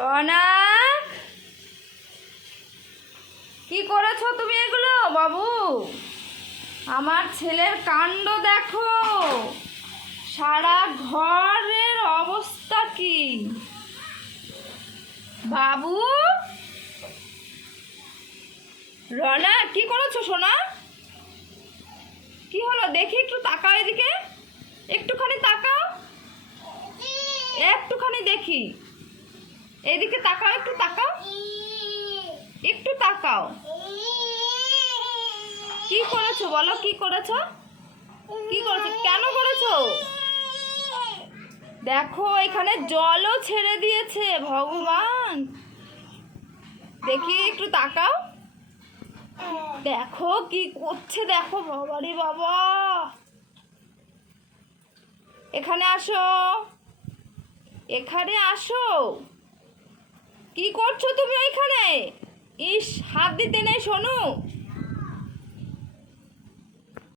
রনা, কি করেছো তুমি এগুলো? বাবু, আমার ছেলের কাণ্ড দেখো, সারা ঘরের অবস্থা কি। বাবু, রনা, কি করেছো সোনা? কি হলো দেখি, একটু তাকাও এদিকে, একটুখানি তাকাও, একটুখানি দেখি, এদিকে তাকাও, একটু তাকাও, একটু তাকাও। কি করেছো বলো, কি করেছো? কি করেছো, কেন করেছো? দেখো এখানে জলও ছেড়ে দিয়েছে। ভগবান, দেখি একটু তাকাও, দেখো কি করছে, দেখো। বাবারে বাবা, এখানে আসো, এখানে আসো। কি করছো তুমি ওইখানে? ইস, হাত দিতে নেই সোনু।